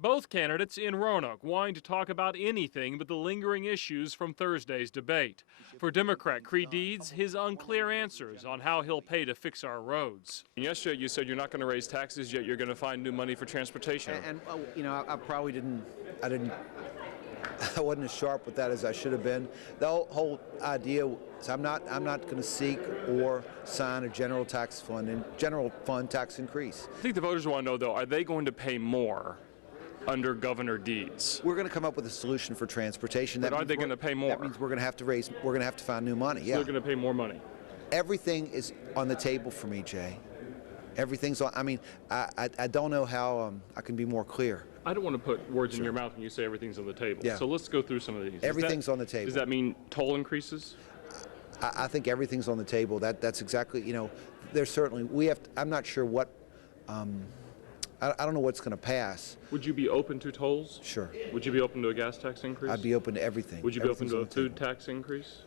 Both candidates in Roanoke wanting to talk about anything but the lingering issues from Thursday's debate. For Democrat Creed Deeds, his unclear answers on how he'll pay to fix our roads. Yesterday you said you're not going to raise taxes, yet you're going to find new money for transportation. And you know, I probably didn't, I wasn't as sharp with that as I should have been. The whole idea is I'm not going to seek or sign a general tax fund and general fund tax increase. I think the voters want to know, though, are they going to pay more under Governor Deeds? We're going to come up with a solution for transportation. But are they going to pay more? That means we're going to have to find new money. Yeah. So they're going to pay more money. Everything is on the table for me, Jay. Everything's on. I mean, I don't know how I can be more clear. I don't want to put words in your mouth when you say everything's on the table. Yeah. So let's go through some of these. Everything's on the table. Does that mean toll increases? I think everything's on the table. That's exactly, you know, there's certainly, I'm not sure what, I don't know what's going to pass. Would you be open to tolls? Sure. Would you be open to a gas tax increase? I'd be open to everything. Would you be open to a food tax increase?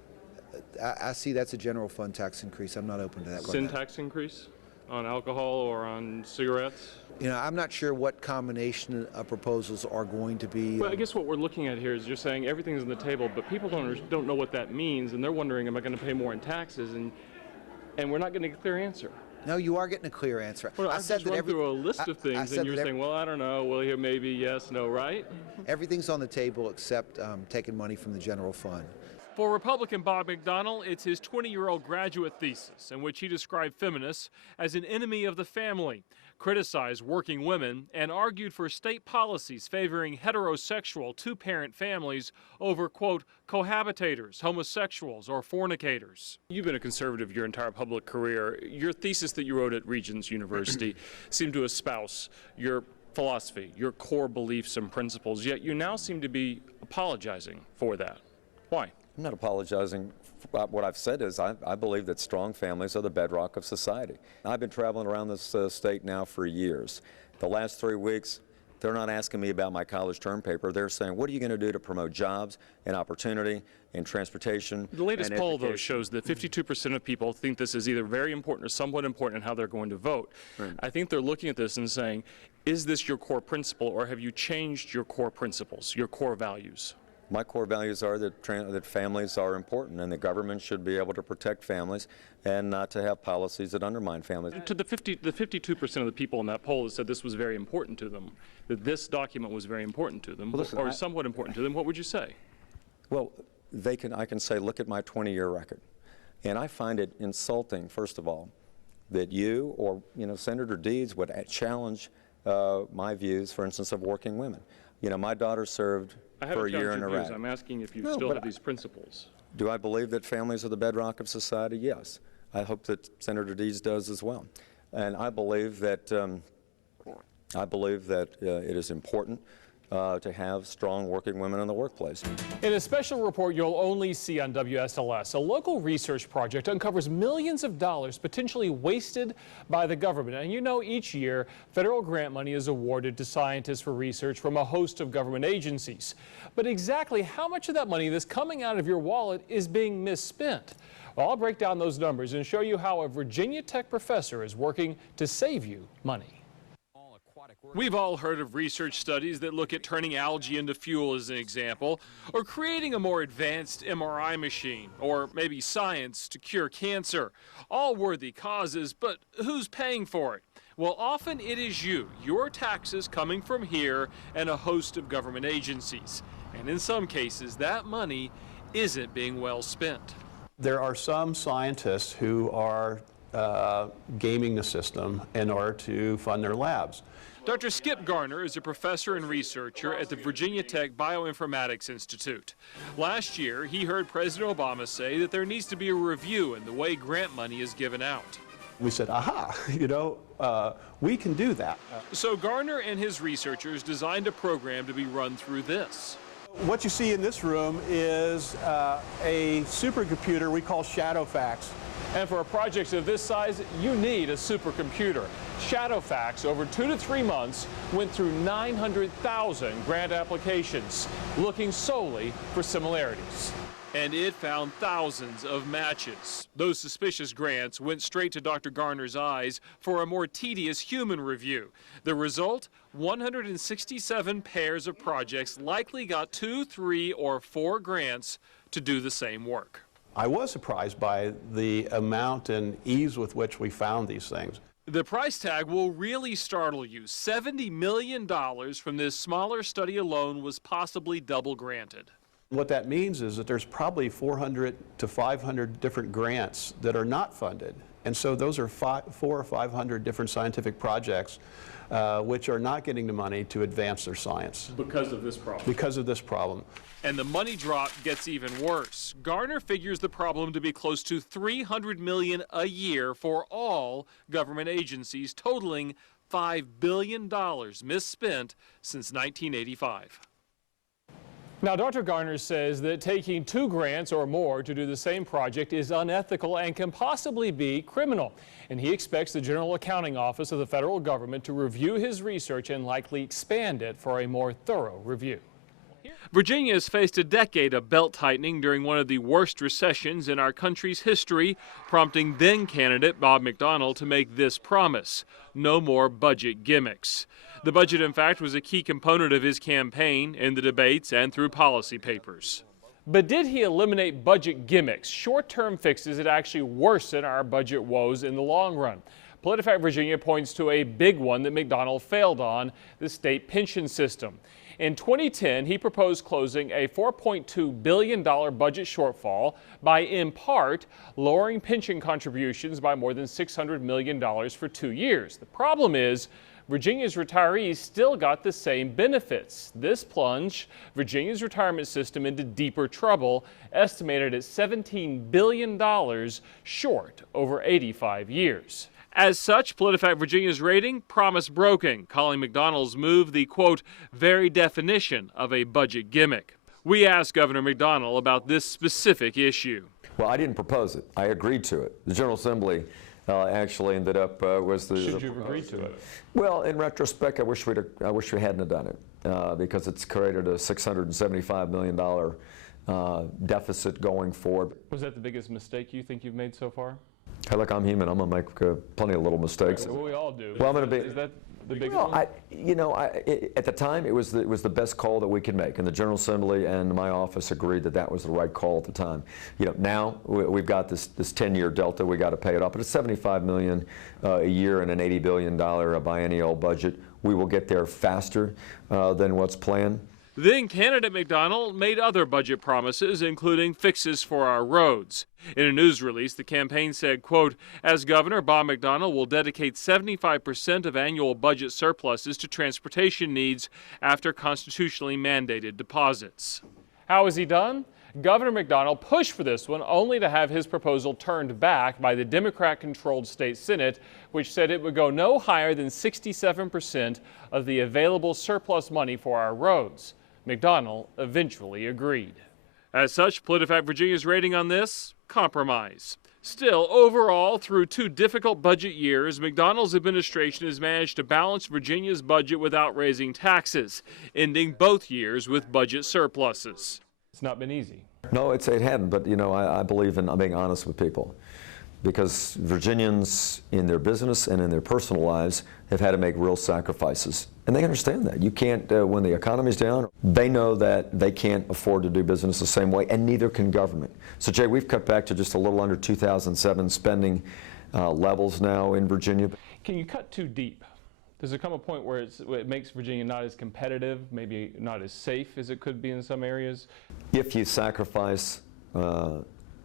I see that's a general fund tax increase. I'm not open to that. Sin tax increase on alcohol or on cigarettes? You know, I'm not sure what combination of proposals are going to be. Well, I guess what we're looking at here is you're saying everything's on the table, but people don't know what that means, and they're wondering, am I going to pay more in taxes? And we're not getting a clear answer. No, you are getting a clear answer. Well, I said that through a list of things, and you're saying, well, I don't know, well, here maybe yes, no, right? Everything's on the table except taking money from the general fund. For Republican Bob McDonnell, it's his 20-year-old graduate thesis in which he described feminists as an enemy of the family, criticized working women, and argued for state policies favoring heterosexual two-parent families over, quote, cohabitators, homosexuals, or fornicators. You've been a conservative your entire public career. Your thesis that you wrote at Regents University seemed to espouse your philosophy, your core beliefs and principles, yet you now seem to be apologizing for that. Why? I'm not apologizing. What I've said is I believe that strong families are the bedrock of society. I've been traveling around this state now for years. The last 3 weeks, they're not asking me about my college term paper. They're saying, what are you going to do to promote jobs and opportunity and transportation? The latest poll, though, shows that 52% of people think this is either very important or somewhat important in how they're going to vote. Right. I think they're looking at this and saying, is this your core principle, or have you changed your core principles, your core values? My core values are that families are important, and the government should be able to protect families and not to have policies that undermine families. To the 52% of the people in that poll that said this was very important to them, that this document was very important to them, well, listen, or somewhat important to them, what would you say? Well, I can say, look at my 20-year record. And I find it insulting, first of all, that you or Senator Deeds would challenge my views, for instance, of working women. My daughter served for a year in Iraq. I'm asking if you still have these principles. Do I believe that families are the bedrock of society? Yes. I hope that Senator Deeds does as well. And I believe that it is important to have strong working women in the workplace. In a special report you'll only see on WSLS, a local research project uncovers millions of dollars potentially wasted by the government. And each year, federal grant money is awarded to scientists for research from a host of government agencies. But exactly how much of that money that's coming out of your wallet is being misspent? Well, I'll break down those numbers and show you how a Virginia Tech professor is working to save you money. We've all heard of research studies that look at turning algae into fuel as an example, or creating a more advanced MRI machine, or maybe science to cure cancer. All worthy causes, but who's paying for it? Well, often it is you, your taxes coming from here and a host of government agencies. And in some cases, that money isn't being well spent. There are some scientists who are gaming the system in order to fund their labs. Dr. Skip Garner is a professor and researcher at the Virginia Tech Bioinformatics Institute. Last year, he heard President Obama say that there needs to be a review in the way grant money is given out. We said, aha, we can do that. So Garner and his researchers designed a program to be run through this. What you see in this room is a supercomputer we call Shadowfax. And for a project of this size, you need a supercomputer. Shadowfax, over 2 to 3 months, went through 900,000 grant applications, looking solely for similarities. And it found thousands of matches. Those suspicious grants went straight to Dr. Garner's eyes for a more tedious human review. The result? 167 pairs of projects likely got 2, 3, or 4 grants to do the same work. I was surprised by the amount and ease with which we found these things. The price tag will really startle you. $70 million from this smaller study alone was possibly double granted. What that means is that there's probably 400 to 500 different grants that are not funded. And so those are 400 or 500 different scientific projects which are not getting the money to advance their science. Because of this problem. Because of this problem. And the money drop gets even worse. Garner figures the problem to be close to $300 million a year for all government agencies, totaling $5 billion misspent since 1985. Now, Dr. Garner says that taking 2 grants or more to do the same project is unethical and can possibly be criminal. And he expects the General Accounting Office of the federal government to review his research and likely expand it for a more thorough review. Virginia has faced a decade of belt-tightening during one of the worst recessions in our country's history, prompting then-candidate Bob McDonnell to make this promise: no more budget gimmicks. The budget, in fact, was a key component of his campaign in the debates and through policy papers. But did he eliminate budget gimmicks, short-term fixes that actually worsen our budget woes in the long run? PolitiFact Virginia points to a big one that McDonnell failed on: the state pension system. In 2010, he proposed closing a $4.2 billion budget shortfall by, in part, lowering pension contributions by more than $600 million for 2 years. The problem is, Virginia's retirees still got the same benefits. This plunged Virginia's retirement system into deeper trouble, estimated at $17 billion short over 85 years. As such, PolitiFact Virginia's rating: promise broken, calling McDonnell's move the, quote, very definition of a budget gimmick. We asked Governor McDonnell about this specific issue. Well, I didn't propose it. I agreed to it. The General Assembly actually ended up was the. Should you have agreed to it? Well, in retrospect, I wish we hadn't have done it because it's created a $675 million deficit going forward. Was that the biggest mistake you think you've made so far? Hey, look, I'm human. I'm going to make plenty of little mistakes. Well, we all do. Well, I'm going to be. Is that the biggest Well, one? at the time, it was the best call that we could make, and the General Assembly and my office agreed that that was the right call at the time. Now we've got this 10-year delta. We got to pay it off, but it's $75 million a year and an $80 billion biennial budget. We will get there faster than what's planned. Then candidate McDonnell made other budget promises, including fixes for our roads. In a news release, the campaign said, quote, as governor, Bob McDonnell will dedicate 75% of annual budget surpluses to transportation needs after constitutionally mandated deposits. How has he done? Governor McDonnell pushed for this one, only to have his proposal turned back by the Democrat-controlled state Senate, which said it would go no higher than 67% of the available surplus money for our roads. McDonnell eventually agreed. As such, PolitiFact Virginia's rating on this: compromise. Still, overall, through 2 difficult budget years, McDonnell's administration has managed to balance Virginia's budget without raising taxes, ending both years with budget surpluses. It's not been easy. No, it hadn't, but I believe in being honest with people, because Virginians in their business and in their personal lives have had to make real sacrifices. And they understand that. You can't, when the economy's down, they know that they can't afford to do business the same way, and neither can government. So, Jay, we've cut back to just a little under 2007 spending levels now in Virginia. Can you cut too deep? Does there come a point where it makes Virginia not as competitive, maybe not as safe as it could be in some areas? If you sacrifice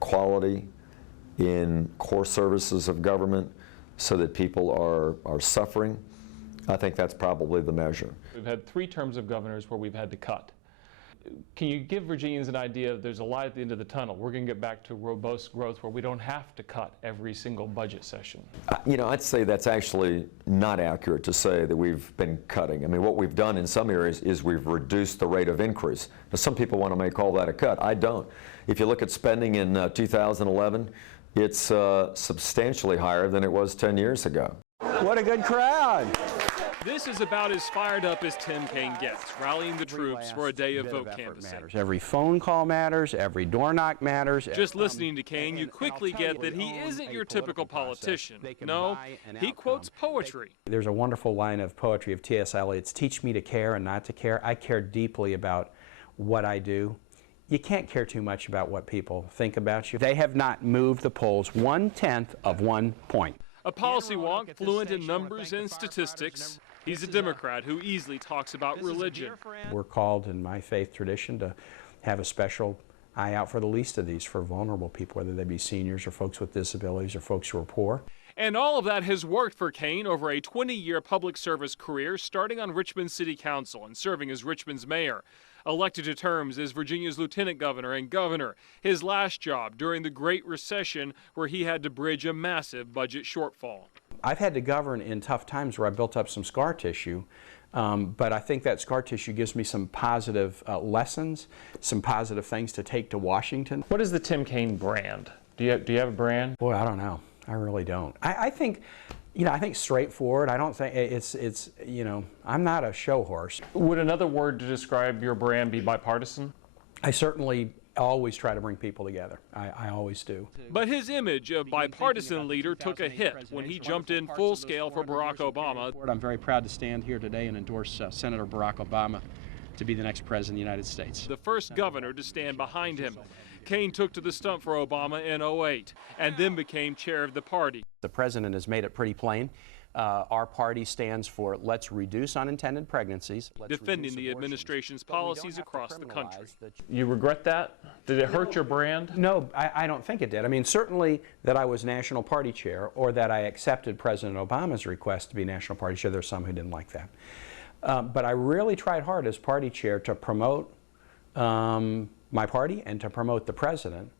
quality in core services of government so that people are suffering, I think that's probably the measure. We've had 3 terms of governors where we've had to cut. Can you give Virginians an idea of there's a light at the end of the tunnel? We're going to get back to robust growth where we don't have to cut every single budget session. I'd say that's actually not accurate to say that we've been cutting. I mean, what we've done in some areas is we've reduced the rate of increase. Now, some people want to make all that a cut. I don't. If you look at spending in 2011, it's substantially higher than it was 10 years ago. What a good crowd! This is about as fired up as Tim Kaine gets, rallying the troops for a day of vote canvassing. Every phone call matters, every door knock matters. Just listening to Kaine, you quickly get that he isn't your typical politician. No, he quotes poetry. There's a wonderful line of poetry of T.S. Eliot's, "Teach me to care and not to care." I care deeply about what I do. You can't care too much about what people think about you. They have not moved the polls 1/10 of 1 point. A policy wonk fluent in numbers and statistics. He's a Democrat who easily talks about religion. We're called in my faith tradition to have a special eye out for the least of these, for vulnerable people, whether they be seniors or folks with disabilities or folks who are poor. And all of that has worked for Kaine over a 20-year public service career, starting on Richmond City Council and serving as Richmond's mayor. Elected to terms as Virginia's lieutenant governor and governor, his last job during the Great Recession, where he had to bridge a massive budget shortfall. I've had to govern in tough times where I built up some scar tissue, but I think that scar tissue gives me some positive lessons, some positive things to take to Washington. What is the Tim Kaine brand? Do you have a brand? Boy, I don't know. I really don't. I think, I think straightforward. I don't think it's I'm not a show horse. Would another word to describe your brand be bipartisan? I certainly always try to bring people together. I always do. But his image of bipartisan leader took a hit when he jumped in full scale for Barack Obama. I'm very proud to stand here today and endorse Senator Barack Obama to be the next president of the United States. The first governor to stand behind him. Kaine took to the stump for Obama in 2008 and then became chair of the party. The president has made it pretty plain. Our party stands for let's reduce unintended pregnancies. Defending the administration's policies across the country. You regret that? Did it hurt your brand? No, I don't think it did. I mean, certainly that I was national party chair or that I accepted President Obama's request to be national party chair. There's some who didn't like that. But I really tried hard as party chair to promote my party and to promote the president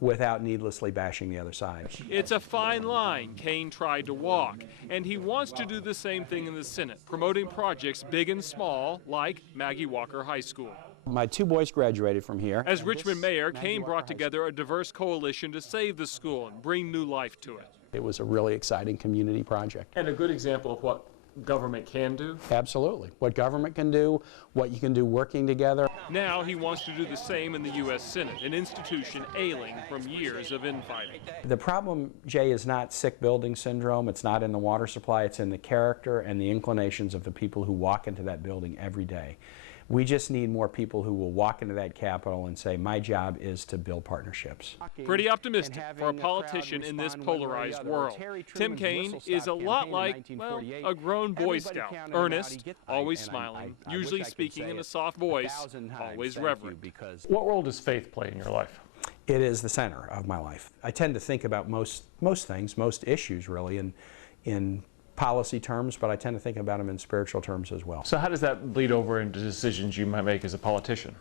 without needlessly bashing the other side. It's a fine line Kaine tried to walk, and he wants to do the same thing in the Senate, promoting projects big and small, like Maggie Walker High School. My 2 boys graduated from here. As Richmond mayor, Kaine brought together a diverse coalition to save the school and bring new life to it. It was a really exciting community project. And a good example of what government can do? Absolutely. What government can do, what you can do working together. Now he wants to do the same in the U.S. Senate, an institution ailing from years of infighting. The problem, Jay, is not sick building syndrome. It's not in the water supply. It's in the character and the inclinations of the people who walk into that building every day. We just need more people who will walk into that Capitol and say, my job is to build partnerships. Pretty optimistic for a politician in this polarized world. Tim Kaine is a lot like, well, a grown Boy Scout. Earnest, always smiling, usually speaking in a soft voice, always reverent. What role does faith play in your life? It is the center of my life. I tend to think about most things, most issues really, in policy terms, but I tend to think about them in spiritual terms as well. So how does that bleed over into decisions you might make as a politician?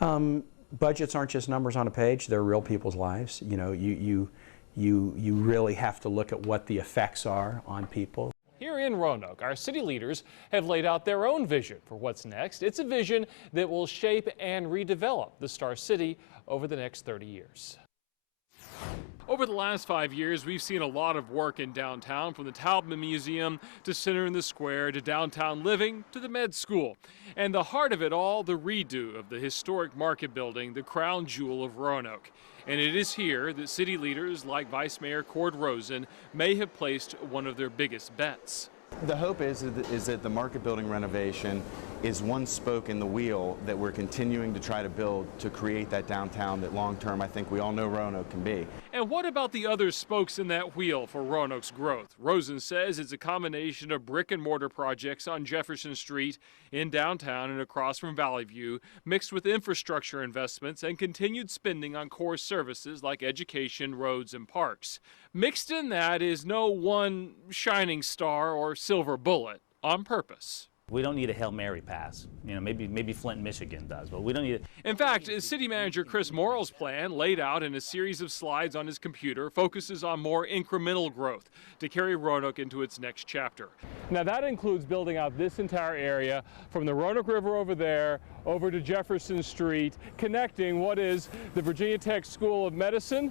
Budgets aren't just numbers on a page, they're real people's lives. You know, you really have to look at what the effects are on people. Here in Roanoke, our city leaders have laid out their own vision for what's next. It's a vision that will shape and redevelop the Star City over the next 30 years. Over the last 5 years, we've seen a lot of work in downtown, from the Taubman Museum to Center in the Square to downtown living to the med school. And the heart of it all, the redo of the historic market building, the crown jewel of Roanoke. And it is here that city leaders like Vice Mayor Cord Rosen may have placed one of their biggest bets. The hope is that the market building renovation is one spoke in the wheel that we're continuing to try to build to create that downtown that long-term I think we all know Roanoke can be. And what about the other spokes in that wheel for Roanoke's growth? Rosen says it's a combination of brick and mortar projects on Jefferson Street, in downtown and across from Valley View, mixed with infrastructure investments and continued spending on core services like education, roads, and parks. Mixed in that is no one shining star or silver bullet on purpose. We don't need a Hail Mary pass. You know, maybe Flint, Michigan does, but we don't need it. In fact, City Manager Chris Morrill's plan, laid out in a series of slides on his computer, focuses on more incremental growth to carry Roanoke into its next chapter. Now that includes building out this entire area from the Roanoke River over there over to Jefferson Street, connecting what is the Virginia Tech School of Medicine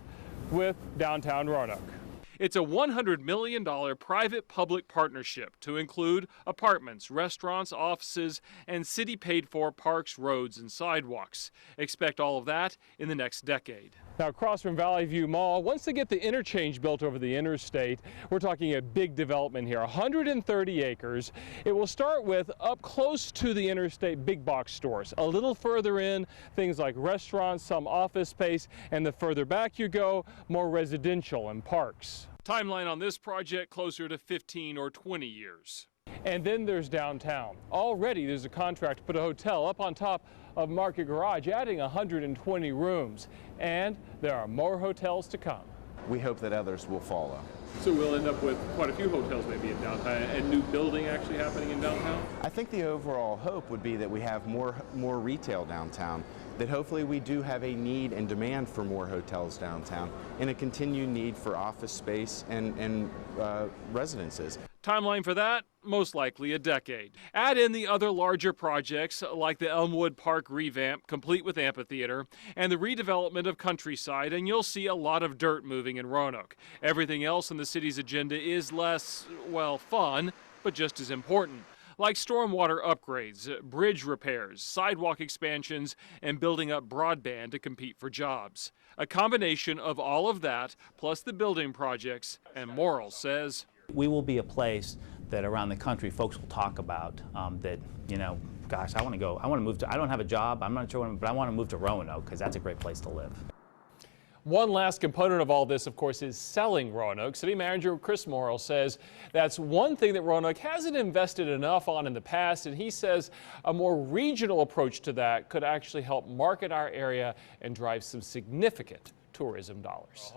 with downtown Roanoke. It's a $100 million private-public partnership to include apartments, restaurants, offices, and city-paid-for parks, roads, and sidewalks. Expect all of that in the next decade. Now, across from Valley View Mall, once they get the interchange built over the interstate, we're talking a big development here, 130 acres. It will start with up close to the interstate big box stores. A little further in, things like restaurants, some office space, and the further back you go, more residential and parks. Timeline on this project closer to 15 or 20 years. And then there's downtown. Already there's a contract to put a hotel up on top of Market Garage, adding 120 rooms. And there are more hotels to come. We hope that others will follow. So we'll end up with quite a few hotels maybe in downtown, and new building actually happening in downtown? I think the overall hope would be that we have more retail downtown, that hopefully we do have a need and demand for more hotels downtown, and a continued need for office space and residences. Timeline for that? Most likely a decade. Add in the other larger projects like the Elmwood Park revamp, complete with amphitheater, and the redevelopment of Countryside, and you'll see a lot of dirt moving in Roanoke. Everything else in the city's agenda is less, well, fun, but just as important, like stormwater upgrades, bridge repairs, sidewalk expansions, and building up broadband to compete for jobs. A combination of all of that, plus the building projects, and Morrill says, We will be a place that around the country folks will talk about that, you know, gosh, I want to move to, I don't have a job, I'm not sure, but I want to move to Roanoke because that's a great place to live. One last component of all this, of course, is selling Roanoke. City Manager Chris Morrill says that's one thing that Roanoke hasn't invested enough on in the past, and he says a more regional approach to that could actually help market our area and drive some significant tourism dollars.